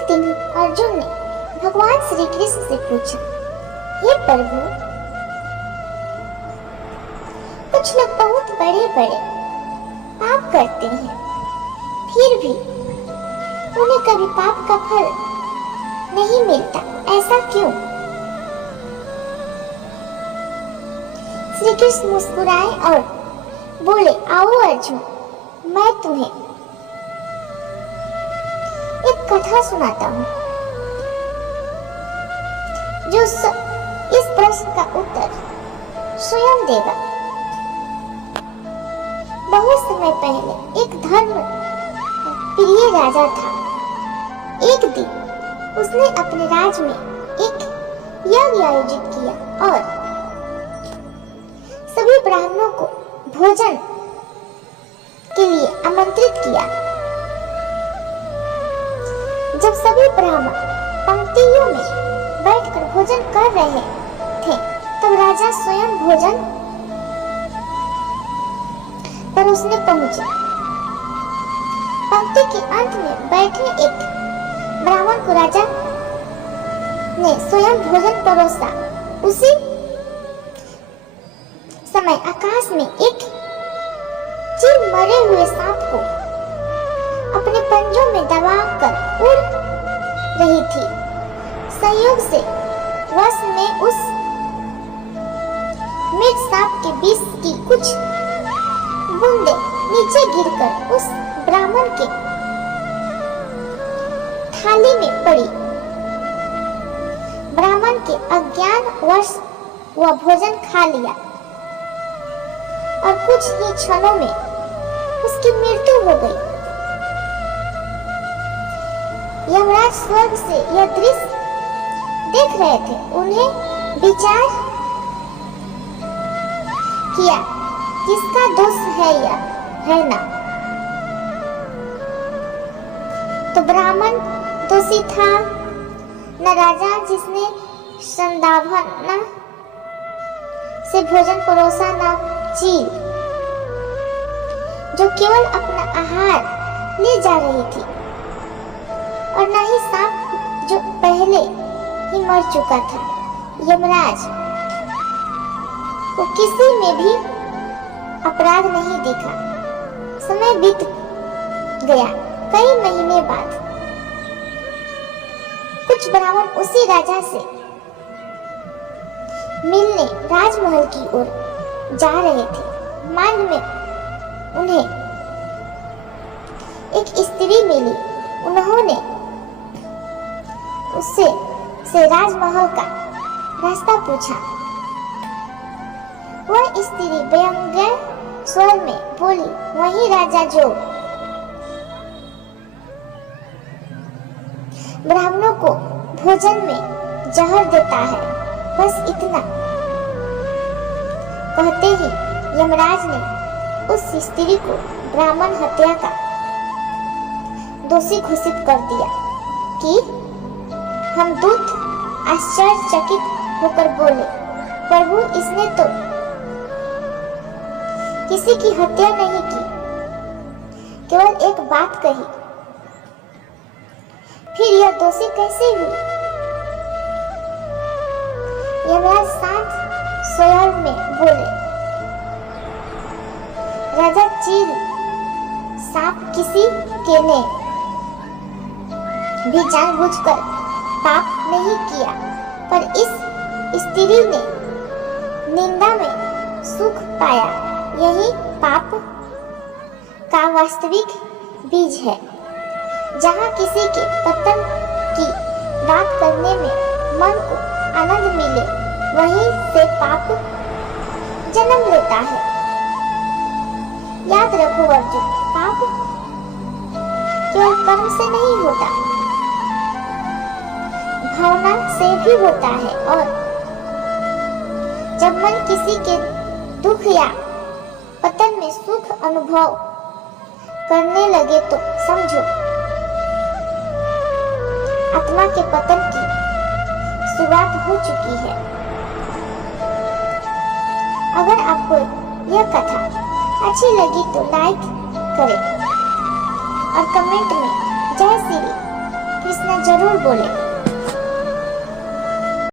एक दिन अर्जुन ने भगवान श्री कृष्ण से पूछा, हे प्रभु, कुछ लोग बहुत बड़े बड़े पाप करते हैं, फिर भी उन्हें कभी पाप का फल नहीं मिलता, ऐसा क्यों? श्री कृष्ण मुस्कुराए और बोले, आओ अर्जुन, मैं तुम्हें एक कथा सुनाता हूँ जो इस प्रश्न का उत्तर स्वयं देगा। बहुत समय पहले एक धर्म प्रिय राजा था। एक दिन उसने अपने राज्य में एक यज्ञ आयोजित किया और सभी ब्राह्मणों को भोजन के लिए आमंत्रित किया। जब सभी ब्राह्मण पंक्तियों में बैठकर भोजन कर रहे थे, तब राजा स्वयं भोजन परोसने पहुंचे। पंक्ति के अंत में बैठे एक ब्राह्मण को राजा ने स्वयं भोजन परोसा। उसी समय आकाश में एक चील मरे हुए सांप को अपने पंजों में दबाकर उड़ रही थी। संयोग से वश में उस मृत सांप के विष की कुछ बूंदे नीचे गिरकर उस ब्राह्मण के थाली में पड़ी। ब्राह्मण के अज्ञान वश वह भोजन खा लिया और कुछ ही क्षणों में उसकी मृत्यु हो गई। यमराज स्वर्ग से यह दृश्य देख रहे थे। उन्हें विचार किया, किसका दोष है या है ना? तो ब्राह्मण दोषी था, न राजा जिसने संभावना से भोजन परोसा, न चील जो केवल अपना आहार ले जा रही थी, और न ही सांप जो पहले ही मर चुका था। यमराज को किसी में भी अपराध नहीं दिखा। समय बीत गया। कई महीने बाद कुछ ब्राह्मण उसी राजा से मिलने राजमहल की ओर जा रहे थे। मार्ग में उन्हें एक स्त्री मिली। उन्होंने उससे राजमहल का रास्ता पूछा। वह स्त्री व्यंग्य स्वर में बोली, वही राजा जो ब्राह्मणों को भोजन में जहर देता है। बस इतना कहते ही यमराज ने उस स्त्री को ब्राह्मण हत्या का दोषी घोषित कर दिया। कि हम दूत आश्चर्यचकित होकर बोले, प्रभु, इसने तो किसी की हत्या नहीं की, केवल एक बात कही, फिर यह दोषी कैसे हुई? यमराज शांत स्वर में बोले, राजा चील सांप किसी के ने भी जानबूझकर पाप नहीं किया, पर इस स्त्री ने निंदा में सुख पाया। यही पाप का वास्तविक बीज है। जहाँ किसी के पतन की बात करने में मन को आनंद मिले, वहीं से पाप जन्म लेता है। याद रखो अर्जुन, पाप केवल कर्म से नहीं होता, भावना से भी होता है। और जब मन किसी के दुख या पतन में सुख अनुभव करने लगे तो समझो आत्मा के पतन की शुरुआत हो चुकी है। अगर आपको यह कथा अच्छी लगी तो लाइक करें और कमेंट में जय श्री कृष्ण जरूर बोले।